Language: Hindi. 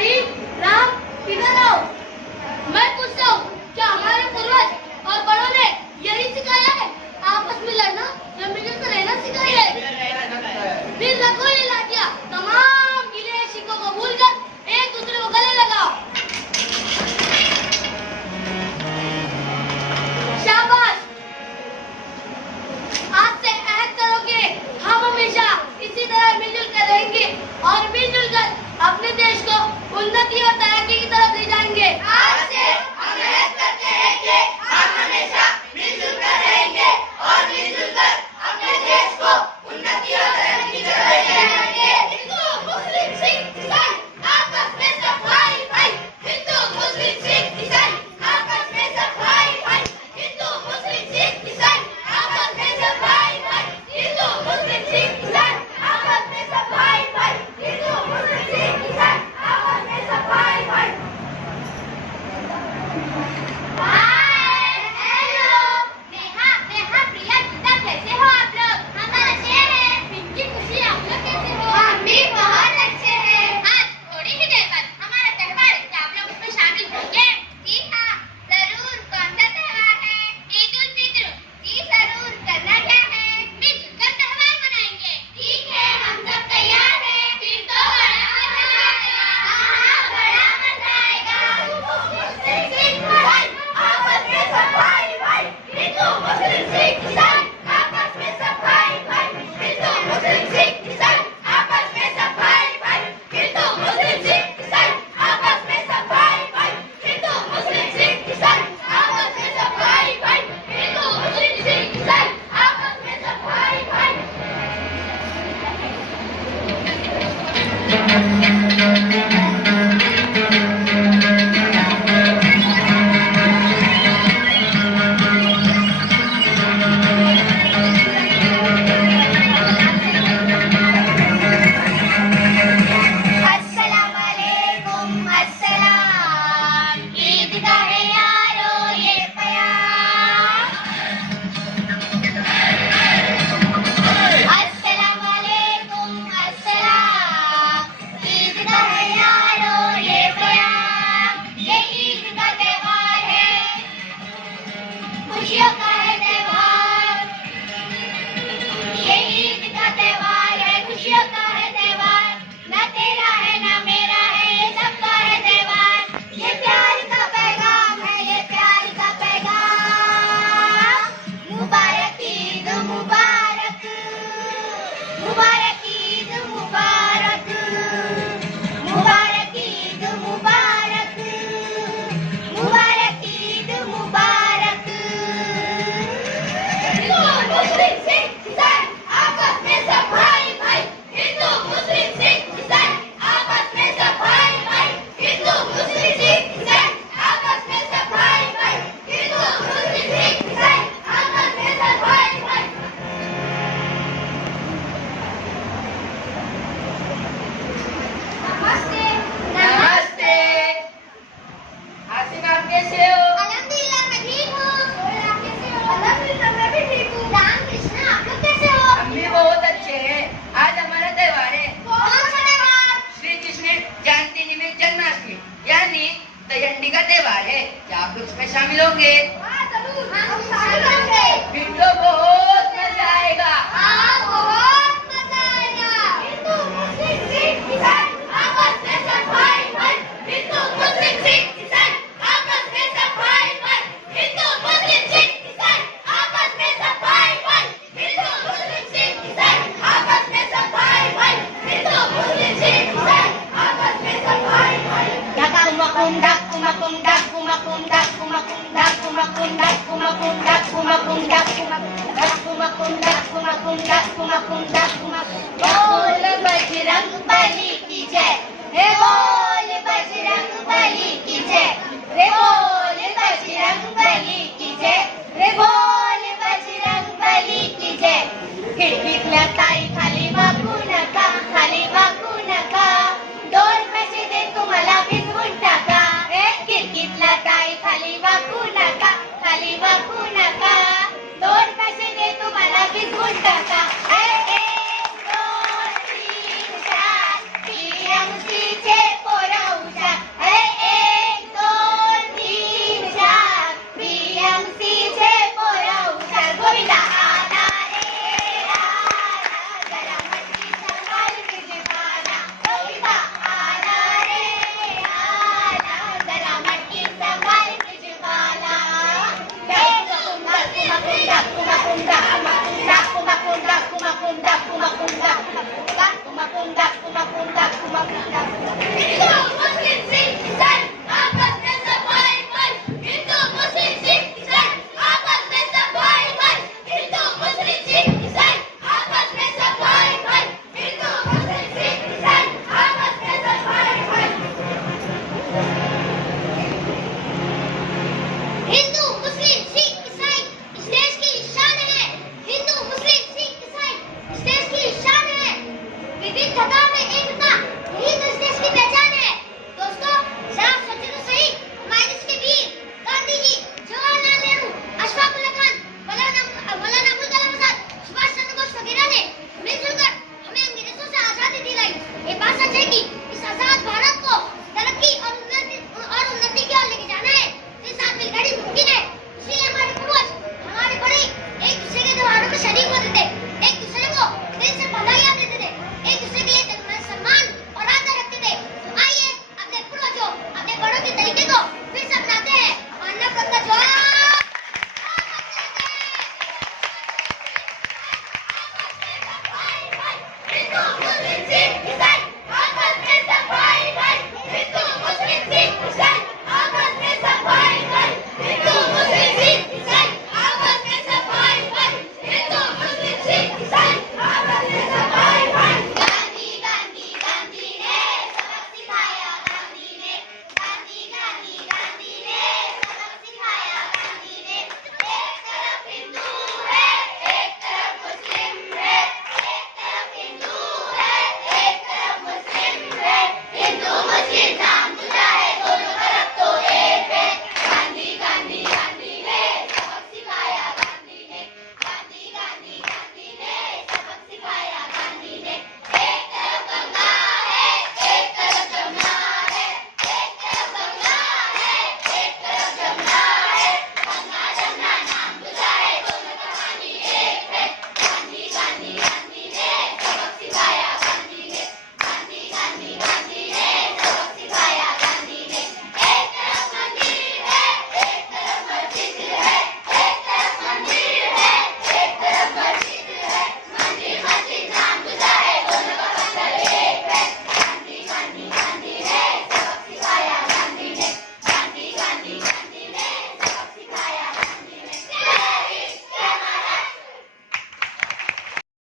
रहीम, राम, किधर हो? मैं पूछता हूँ, क्या हमारे पूर्वज और बड़ों ने यही सिखाया है? आपस में लड़ना या मिलकर रहना सिखाया है? फिर रखो ये लाठियाँ, तमाम गिले शिकवों को भूलकर एक दूसरे को गले लगाओ। शाबाश! आज से अहद करो कि हम हमेशा इसी तरह मिलजुल कर रहेंगे और मिलजुल कर अपने देश को उन्नति और तरक्की की तरफ ले जाएंगे। आज से हम अहद करते हैं कि हम हमेशा मिलजुल कर रहेंगे और मिलजुल कर अपने देश को उन्नति और तरक्की की तरफ ले जाएंगे। हिंदू, मुस्लिम, सिख, ईसाई आपस में सब भाई भाई। हिंदू, मुस्लिम, सिख, ईसाई आपस में सब भाई भाई। हिंदू, मुस्लिम, सिख, ईसाई आपस में सब भाई भाई। हिंदू, मुस्लिम, सिख, ईसाई आपस में सब भाई भाई। हिंदू, मुस्लिम, सिख, ईसाई आपस में सब भाई भाई। हाय, हेलो, नेहा, प्रिया, गीता, कैसे हो आप लोग? हम अच्छे हैं। पिंकी, खुशी, आप लोग कैसे हो? हम भी बहुत अच्छे हैं। आज थोड़ी ही देर बाद हमारा त्योहार है, क्या आप लोग उसमें शामिल होंगे? जी हाँ, जरूर। कौन सा त्योहार है? ईद उल फित्र। जी जरूर। करना क्या है? मिलजुल कर त्योहार मनाएंगे। ठीक है, हम सब तैयार हैं। फिर तो बड़ा मजा आएगा। हाँ, बड़ा मजा आएगा। मुस्लिम, सिख, ईसाई आपस में सब भाई भाई। हिंदू, मुस्लिम, सिख, ईसाई आपस में सब भाई भाई। हिंदू, मुस्लिम, सिख, ईसाई आपस में सब भाई भाई। हिंदू, मुस्लिम, सिख, ईसाई आपस में सब भाई भाई। हिंदू, मुस्लिम, सिख, ईसाई आपस में सब भाई भाई। हिंदू, मुस्लिम, सिख, ईसाई आपस में सब भाई भाई। अस्सलाम वालेकुम, अस्सलाम। ईद का है यारो ये प्यार। अस्सलाम वालेकुम, अस्सलाम। ईद का है यारो ये प्यार। ये ईद का त्योहार है, खुशियों का है त्योहार। ये ईद का त्योहार है, खुशियों का है त्योहार। ना तेरा है ना मेरा है, ये सबका है त्योहार। ये प्यार का पैगाम है, ये प्यार का पैगाम। मुबारक ईद मुबारक, मुबारक ईद मुबारक, मुबारक ईद मुबारक, मुबारक ईद मुबारक। हिंदू, मुस्लिम, सिख, ईसाई आपस में सब भाई भाई। हिंदू, मुस्लिम, सिख, ईसाई आपस में सब भाई भाई। हिंदू, मुस्लिम, सिख, ईसाई आपस में सब भाई भाई। हिंदू, मुस्लिम, सिख, ईसाई आपस में सब भाई भाई। नमस्ते। नमस्ते। आसिम, आप कैसे हो? अल्हम्दुलिल्लाह मैं ठीक हूँ। और आप कैसे हो? अल्हम्दुलिल्लाह मैं भी ठीक हूँ। राम कृष्ण, आप लोग कैसे हो? हम भी बहुत अच्छे हैं। आज हमारा त्योहार है कौन सा त्योहार? श्री कृष्ण जयंती निमित्त जन्माष्टमी यानी दहीहंडी का त्योहार है। क्या आप लोग इसमें शामिल होंगे? हाँ जरूर, हम शामिल होंगे। फिर तो बहुत मजा आएगा। हाँ, बहुत मजा आएगा। हिंदू, मुस्लिम, सिख, ईसाई आपस में सब भाई भाई। हिंदू, मुस्लिम, सिख, ईसाई आपस में सब भाई भाई। हिंदू, मुस्लिम, सिख, ईसाई आपस में सब भाई भाई। हिंदू, मुस्लिम, सिख, ईसाई आपस में सब भाई भाई। हिंदू, मुस्लिम, सिख, ईसाई आपस में सब भाई भाई। Kumakum dak kumakum dak kumakum dak kumakum dak kumakum dak kumakum dak kumakum dak kumakum dak kumakum dak kumakum dak kumakum बोल बजरंग बली की जय, हे बोल बजरंग बली की जय, रे बोल बजरंग बली की जय, रे बोल बजरंग बली की जय। खिडकीतल्या ताई खाली वाकू नका, खाली वाकू नका, दोन पैसे दे तुम्हाला भिजवून टाका। खिडकीतल्या ताई खाली वाकू नका, खाली वाकू नका, दोन पैसे दे तुम्हाला भिजवून टाका। 1, 2, 3, 4 ती अंगठीचे पोरं हिंदू मुस्लिम सिख ईसाई आपस में सब भाई भाई हिंदू मुस्लिम सिख ईसाई आपस में सब भाई भाई हिंदू मुस्लिम सिख ईसाई आपस में सब भाई भाई हिंदू मुस्लिम सिख ईसाई आपस में सब भाई भाई हिंदू